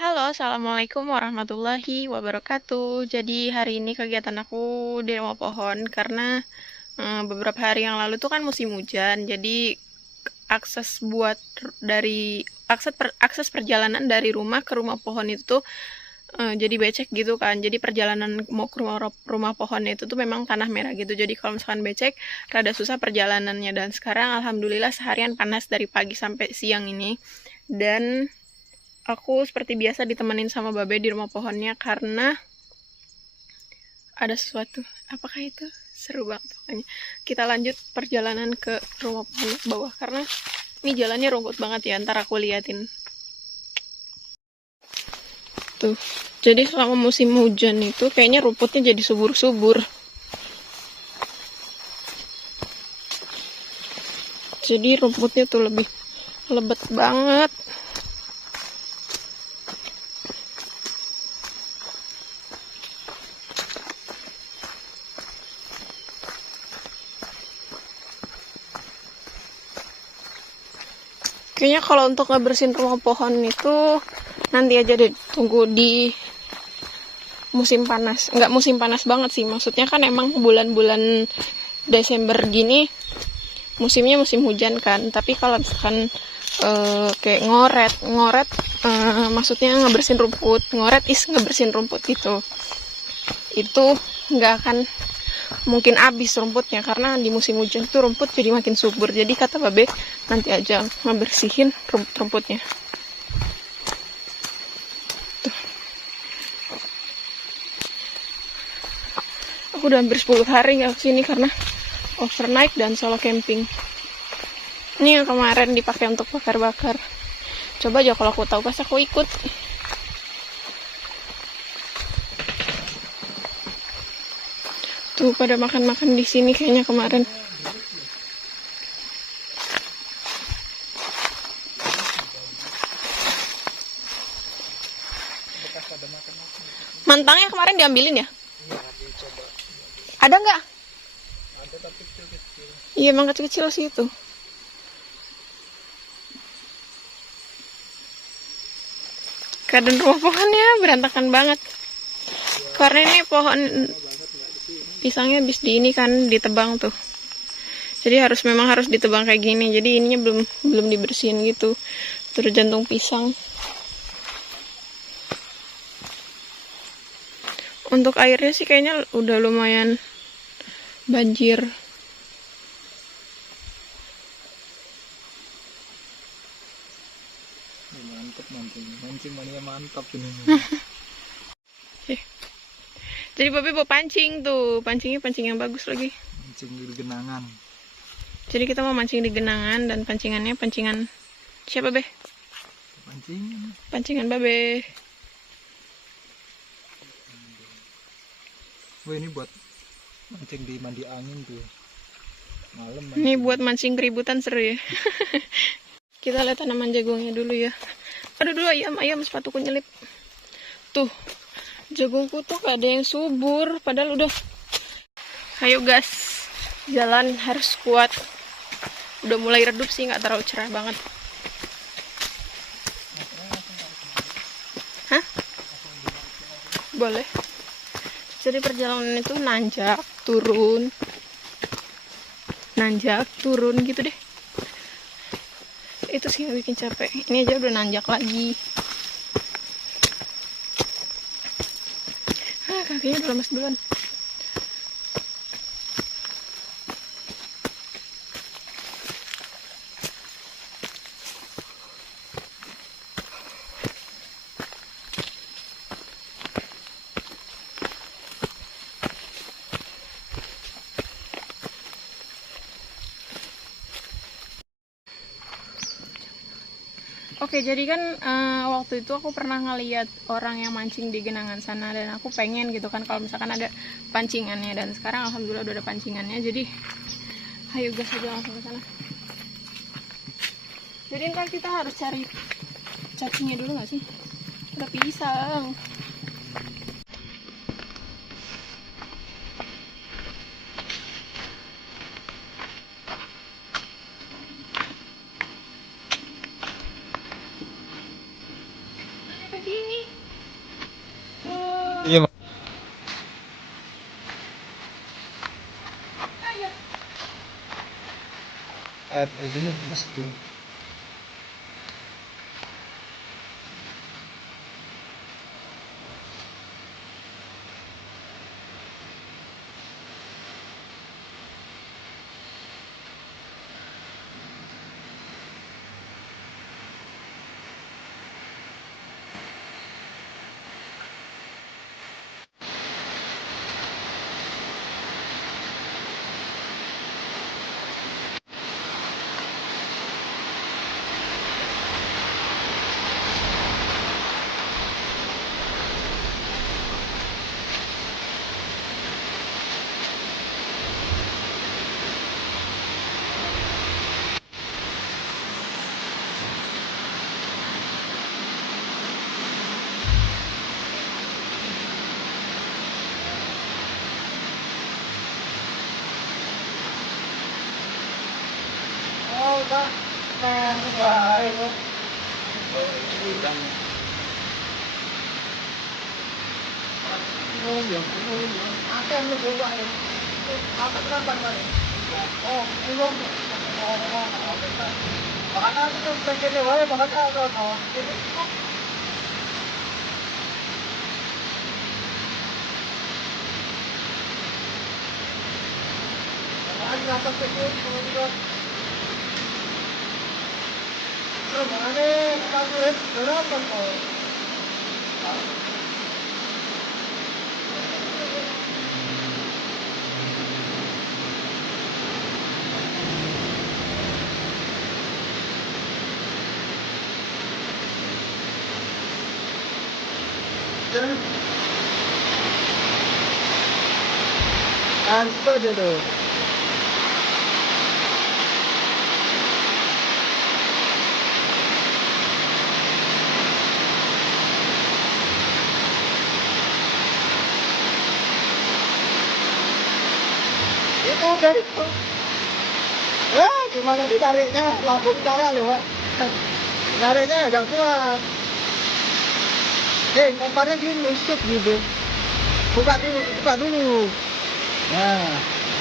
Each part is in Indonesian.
Halo, Assalamualaikum warahmatullahi wabarakatuh. Jadi hari ini kegiatan aku di rumah pohon karena beberapa hari yang lalu tuh kan musim hujan. Jadi akses buat dari akses perjalanan dari rumah ke rumah pohon itu tuh jadi becek gitu kan. Jadi perjalanan mau ke rumah pohon itu tuh memang tanah merah gitu. Jadi kalau misalkan becek rada susah perjalanannya, dan sekarang alhamdulillah seharian panas dari pagi sampai siang ini. Dan aku seperti biasa ditemenin sama Babe di rumah pohonnya karena ada sesuatu. Apakah itu? Seru banget pokoknya. Kita lanjut perjalanan ke rumah pohon bawah karena ini jalannya rumput banget ya. Ntar aku liatin. Tuh. Jadi selama musim hujan itu kayaknya rumputnya jadi subur-subur. Jadi rumputnya tuh lebih lebat banget. Kayaknya kalau untuk ngebersihin rumah pohon itu nanti aja deh, tunggu di musim panas. Nggak musim panas banget sih, maksudnya kan emang bulan-bulan Desember gini musimnya musim hujan kan. Tapi kalau misalkan kayak ngoret maksudnya ngebersihin rumput, ngebersihin rumput gitu, itu nggak akan mungkin habis rumputnya karena di musim hujan tuh rumput jadi makin subur. Jadi kata Babe nanti aja ngebersihin rumput-rumputnya. Tuh. Aku udah hampir 10 hari nggak kesini karena overnight dan solo camping. Ini yang kemarin dipakai untuk bakar-bakar. Coba aja kalau aku tahu pas aku ikut. Tuh pada makan-makan di sini kayaknya kemarin. Mantangnya kemarin diambilin ya? Ada nggak? Ada tapi kecil-kecil. Iya emang kecil-kecil sih itu. Keadaan rumah pohonnya berantakan banget. Karena ini pohon pisangnya habis di ini kan ditebang tuh. Jadi memang harus ditebang kayak gini. Jadi ininya belum dibersihin gitu. Terus jantung pisang. Untuk airnya sih kayaknya udah lumayan banjir. Mantap mancing mania mantap ini. Jadi Babe bawa pancing tuh. Pancingnya pancing yang bagus lagi. Mancing di genangan. Jadi kita mau mancing di genangan, dan pancingannya pancingan siapa, Be? Mancing. Pancingan Babe. Wah, ini buat mancing di mandi angin tuh. Malam mancing. Ini buat mancing keributan seru ya. Kita lihat tanaman jagungnya dulu ya. Aduh, dulu ayam sepatuku nyelip. Tuh, jagungku tuh gak ada yang subur, padahal udah. Ayo gas, jalan harus kuat. Udah mulai redup sih, nggak terlalu cerah banget. Hah? Boleh. Jadi perjalanan itu nanjak, turun gitu deh. Itu sih yang bikin capek. Ini aja udah nanjak lagi. Kakinya udah lemes duluan. Oke, jadi kan waktu itu aku pernah ngeliat orang yang mancing di genangan sana, dan aku pengen gitu kan kalau misalkan ada pancingannya, dan sekarang alhamdulillah udah ada pancingannya. Jadi ayo gas aja langsung ke sana. Jadi ntar kita harus cari cacingnya dulu nggak sih? Ada pisang. Begini. Ini mesti. Oh, Pak. Nah, baik, Pak. Ulang. Oh, ya. Akan lu coba ya. Apa kenapa, Pak? Oh, belum. Oh, makanya aku tuh pengennya wae, makanya aku tuh. Makanya dapat tekun, kalau mana kamu berapa kok? Anto aja tuh. Itu dari itu. Gimana sih tariknya? Lampu cara loh, Pak. Tariknya agak kuat. Komparnya gini, stop gitu. Buka dulu, buka dulu. Nah,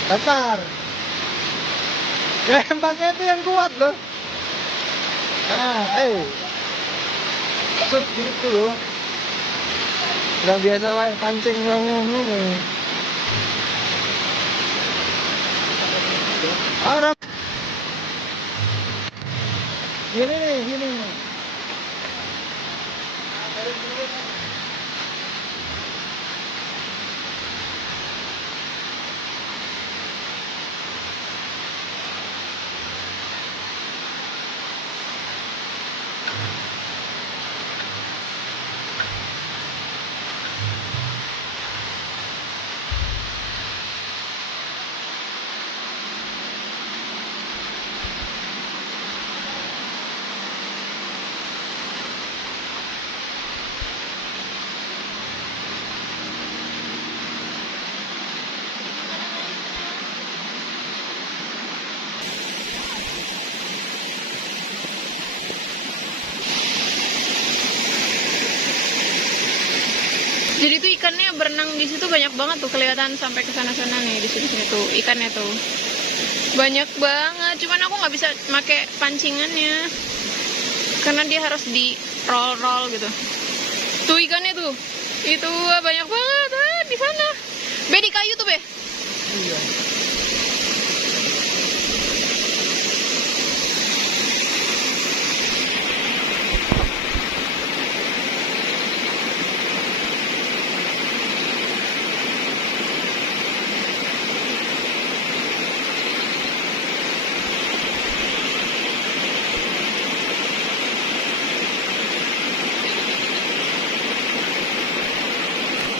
datar. Empatnya itu yang kuat loh. Nah, stop gitu loh. Udah biasa lah pancing ngomong. Arab. Gini nih, gini nih. Jadi tuh ikannya berenang di situ banyak banget tuh, kelihatan sampai ke sana-sana nih, di sini tuh ikannya tuh banyak banget. Cuman aku nggak bisa pakai pancingannya karena dia harus di roll gitu. Tuh ikannya tuh, itu banyak banget di sana. Be, di kayu tuh, Be. Iya.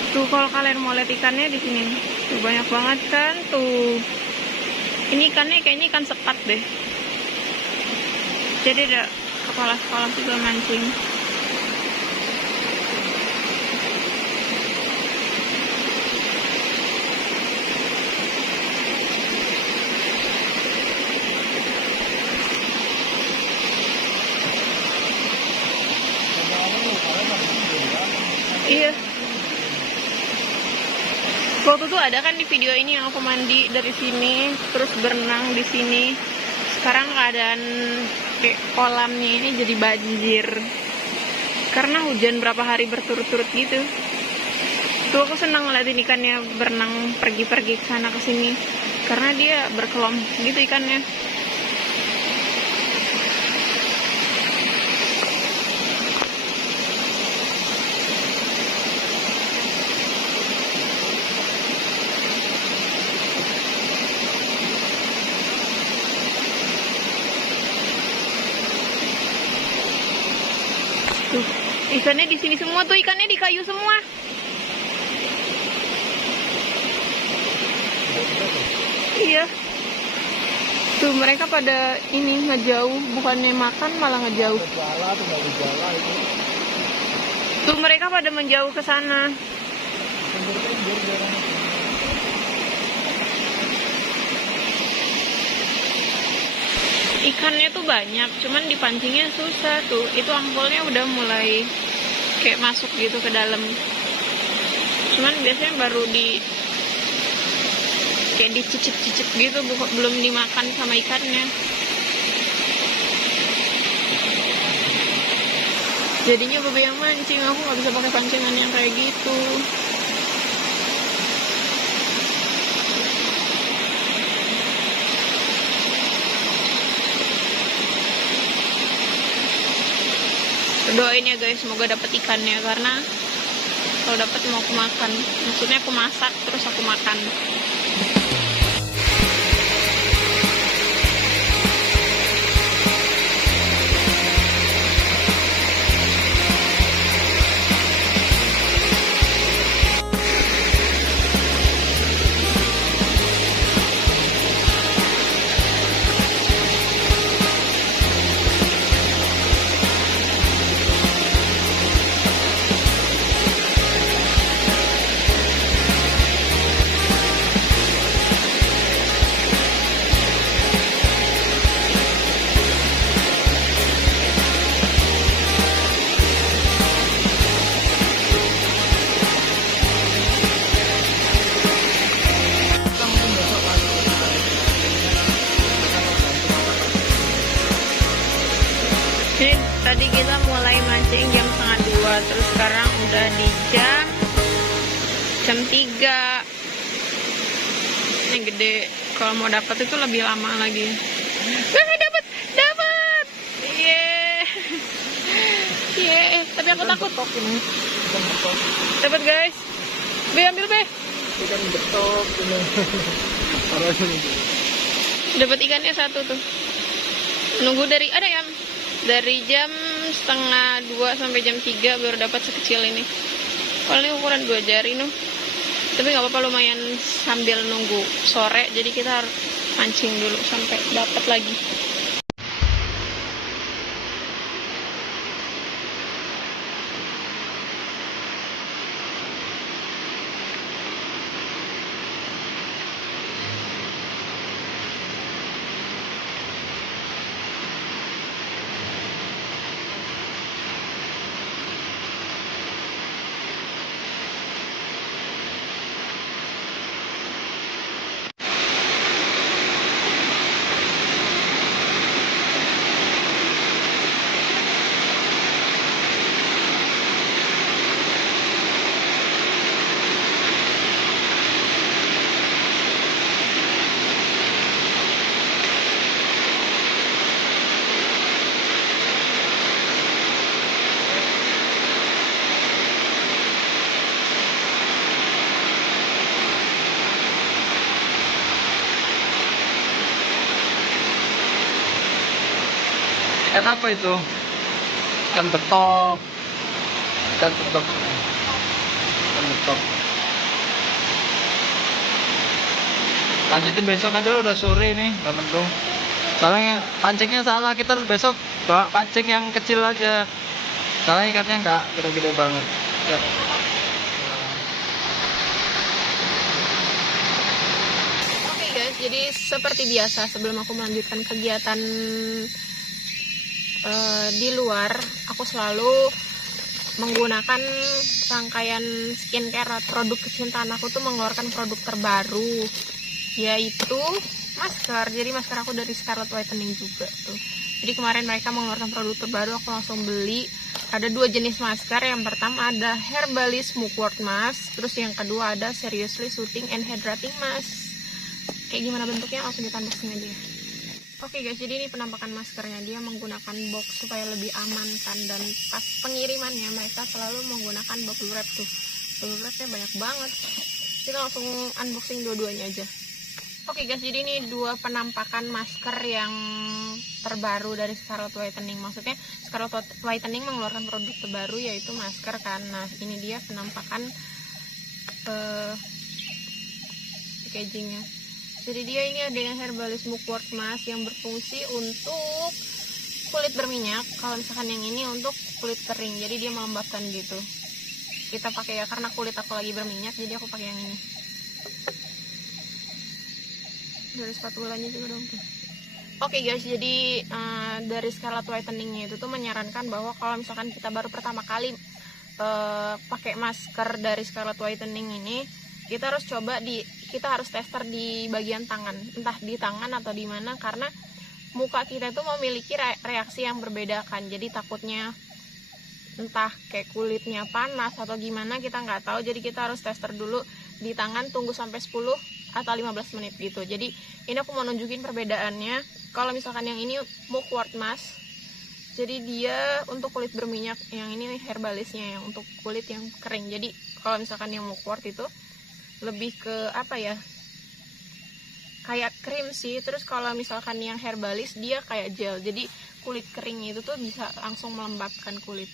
Tuh kalau kalian mau lihat ikannya di sini nih. Tuh banyak banget kan tuh. Ini ikannya kayaknya ikan sepat deh. Jadi ada kepala-kepala juga mancing. Iya. Waktu tuh ada kan di video ini yang aku mandi dari sini, terus berenang di sini Sekarang keadaan kolamnya ini jadi banjir karena hujan berapa hari berturut-turut gitu. Tuh aku senang ngeliatin ikannya berenang pergi-pergi ke sana ke sini karena dia berkelompok gitu ikannya. Tuh, ikannya di sini semua tuh, ikannya di kayu semua. Iya. Tuh mereka pada ini ngejauh, bukannya makan malah ngejauh. Tuh mereka pada menjauh ke sana. Ikannya tuh banyak, cuman dipancingnya susah tuh. Itu angkolnya udah mulai kayak masuk gitu ke dalam. Cuman biasanya baru kayak dicicip-cicip gitu, belum dimakan sama ikannya. Jadinya Bebe yang mancing, aku nggak bisa pakai pancingan yang kayak gitu. Doain ya guys, semoga dapat ikannya, karena kalau dapat mau aku makan. Maksudnya aku masak terus aku makan. Ini tadi kita mulai mancing jam 1:30, terus sekarang udah di jam 3. Ini gede, kalau mau dapat itu lebih lama lagi. Dapat, tapi aku takut. Dapat guys, Be ambil Be. Ikan betok ini. Dapat ikannya satu tuh. Nunggu dari jam 1:30 sampai jam 3 baru dapat sekecil ini. Paling ukuran 2 jari nuh. Tapi nggak apa-apa, lumayan sambil nunggu sore. Jadi kita harus mancing dulu sampai dapat lagi. Ikan apa itu? Ikan betok. Ikan betok. Ikan betok. Lanjutin besok aja, udah sore nih, udah mendung. Soalnya pancingnya salah, kita besok bawa pancing yang kecil aja. Soalnya ikannya nggak gede-gede banget. Ya. Oke guys, jadi seperti biasa sebelum aku melanjutkan kegiatan di luar, aku selalu menggunakan rangkaian skincare. Produk kecintaan aku tuh mengeluarkan produk terbaru, yaitu masker. Jadi masker aku dari Scarlett Whitening juga tuh. Jadi kemarin mereka mengeluarkan produk terbaru, aku langsung beli. Ada 2 jenis masker. Yang pertama ada Herbalist Mugwort Mask, terus yang kedua ada Seriously Soothing and Hydrating Mask. Kayak gimana bentuknya, langsung kita unboxing aja. Oke guys, jadi ini penampakan maskernya. Dia menggunakan box supaya lebih aman kan, dan pas pengirimannya mereka selalu menggunakan bubble wrap tuh. Bubble wrapnya banyak banget. Kita langsung unboxing dua-duanya aja. Oke guys, jadi ini 2 penampakan masker yang terbaru dari Scarlett Whitening. Maksudnya Scarlett Whitening mengeluarkan produk terbaru yaitu masker kan. Nah, ini dia penampakan packagingnya. Jadi dia ini ada yang Herbalist Mugwort Mask yang berfungsi untuk kulit berminyak. Kalau misalkan yang ini untuk kulit kering, jadi dia melembabkan gitu. Kita pakai ya, karena kulit aku lagi berminyak, jadi aku pakai yang ini. Dari spatulanya juga dong tuh. Oke guys, jadi dari Scarlett Whitening itu tuh menyarankan bahwa kalau misalkan kita baru pertama kali pakai masker dari Scarlett Whitening ini, kita harus tester di bagian tangan, entah di tangan atau di mana, karena muka kita itu memiliki reaksi yang berbeda kan. Jadi takutnya entah kayak kulitnya panas atau gimana, kita nggak tahu. Jadi kita harus tester dulu di tangan, tunggu sampai 10 atau 15 menit gitu. Jadi ini aku mau nunjukin perbedaannya. Kalau misalkan yang ini Mugwort Mask, jadi dia untuk kulit berminyak, yang ini Herbalistnya yang untuk kulit yang kering. Jadi kalau misalkan yang Mugwort itu lebih ke apa ya, kayak krim sih. Terus kalau misalkan yang Herbalist dia kayak gel, jadi kulit kering itu tuh bisa langsung melembabkan kulit.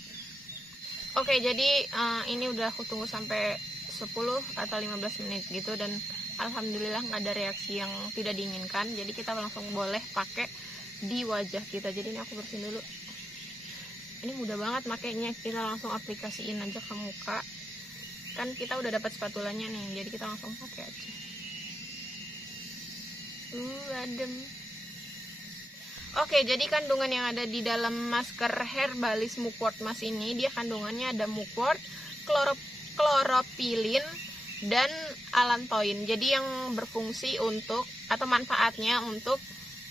Oke, jadi ini udah aku tunggu sampai 10 atau 15 menit gitu, dan alhamdulillah nggak ada reaksi yang tidak diinginkan. Jadi kita langsung boleh pakai di wajah kita. Jadi ini aku bersihin dulu. Ini mudah banget makainya, kita langsung aplikasiin aja ke muka. Kan kita udah dapat spatulanya nih, jadi kita langsung pakai aja. Adem. Oke, jadi kandungan yang ada di dalam masker Herbalist Mugwort Mask ini, dia kandungannya ada mugwort, kloropilin, dan allantoin. Jadi yang berfungsi untuk, atau manfaatnya untuk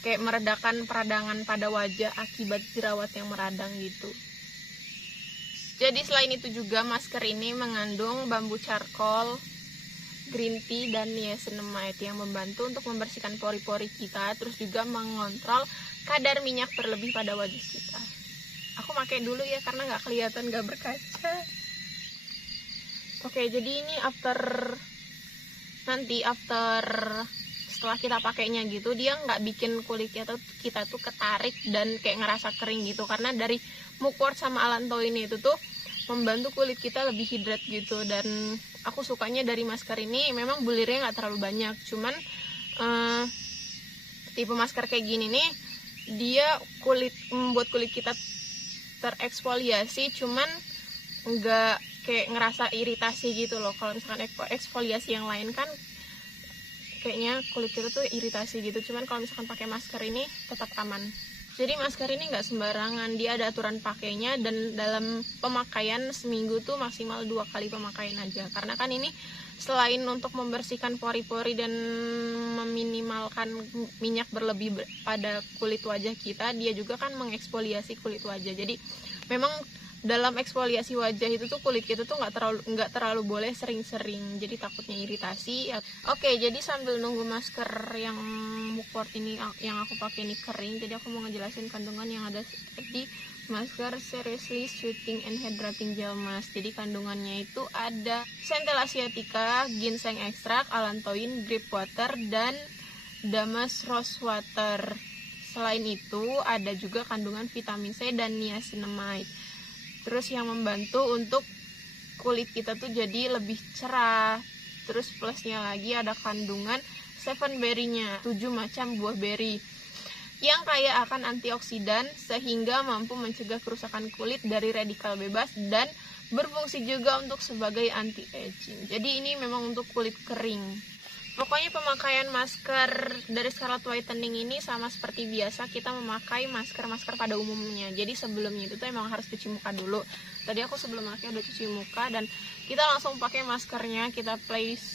kayak meredakan peradangan pada wajah akibat jerawat yang meradang gitu. Jadi selain itu juga masker ini mengandung bambu charcoal, green tea, dan niacinamide yang membantu untuk membersihkan pori-pori kita, terus juga mengontrol kadar minyak berlebih pada wajah kita. Aku pakai dulu ya karena nggak kelihatan, nggak berkaca. Oke, jadi ini after setelah kita pakainya gitu, dia nggak bikin kulit kita tuh ketarik dan kayak ngerasa kering gitu, karena dari mugwort sama allantoin itu tuh membantu kulit kita lebih hidrat gitu. Dan aku sukanya dari masker ini memang bulirnya nggak terlalu banyak, cuman tipe masker kayak gini nih, dia membuat kulit kita tereksfoliasi, cuman nggak kayak ngerasa iritasi gitu loh. Kalau misalkan eksfoliasi yang lain kan kayaknya kulit kita tuh iritasi gitu, cuman kalau misalkan pakai masker ini tetap aman. Jadi masker ini nggak sembarangan, dia ada aturan pakainya, dan dalam pemakaian seminggu tuh maksimal 2 kali pemakaian aja. Karena kan ini selain untuk membersihkan pori-pori dan meminimalkan minyak berlebih pada kulit wajah kita, dia juga kan mengeksfoliasi kulit wajah. Jadi memang dalam eksfoliasi wajah itu tuh kulit kita tuh nggak terlalu boleh sering-sering, jadi takutnya iritasi. Oke, jadi sambil nunggu masker yang mugwort ini yang aku pakai ini kering, jadi aku mau ngejelasin kandungan yang ada di masker Seriously Soothing and Hydrating Gel Mask. Jadi kandungannya itu ada Centella asiatica, ginseng extract, allantoin, grape water, dan damas rose water. Selain itu ada juga kandungan vitamin C dan niacinamide. Terus yang membantu untuk kulit kita tuh jadi lebih cerah. Terus plusnya lagi ada kandungan 7 berry-nya, 7 macam buah berry, yang kaya akan antioksidan sehingga mampu mencegah kerusakan kulit dari radikal bebas dan berfungsi juga untuk sebagai anti-aging. Jadi ini memang untuk kulit kering. Pokoknya pemakaian masker dari Scarlett Whitening ini sama seperti biasa kita memakai masker-masker pada umumnya. Jadi sebelumnya itu tuh emang harus cuci muka dulu. Tadi aku sebelum pakai udah cuci muka, dan kita langsung pakai maskernya, kita place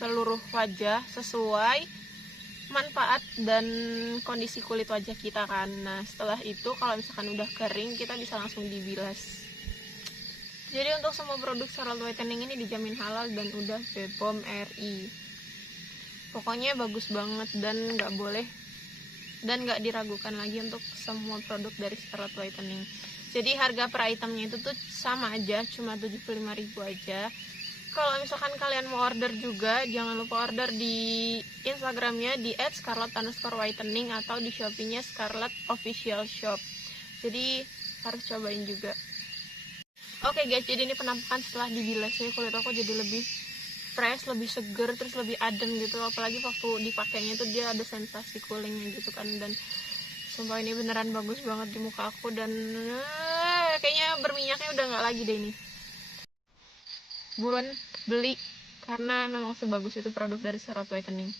seluruh wajah sesuai manfaat dan kondisi kulit wajah kita kan. Nah setelah itu kalau misalkan udah kering kita bisa langsung dibilas. Jadi untuk semua produk Charlotte Whitening ini dijamin halal dan udah BPOM RI. Pokoknya bagus banget dan nggak boleh dan nggak diragukan lagi untuk semua produk dari Charlotte Whitening. Jadi harga per itemnya itu tuh sama aja, cuma 75.000 aja. Kalau misalkan kalian mau order juga, jangan lupa order di Instagramnya di @scarlett_whitening atau di Shopee-nya Scarlett Official Shop. Jadi harus cobain juga. Oke guys, jadi ini penampakan setelah dibilasnya kulit aku jadi lebih fresh, lebih seger, terus lebih adem gitu. Apalagi waktu dipakainya tuh dia ada sensasi coolingnya gitu kan. Dan sumpah ini beneran bagus banget di muka aku. Dan kayaknya berminyaknya udah nggak lagi deh ini. Buruan beli karena memang sebagus itu produk dari Charlotte Whitening.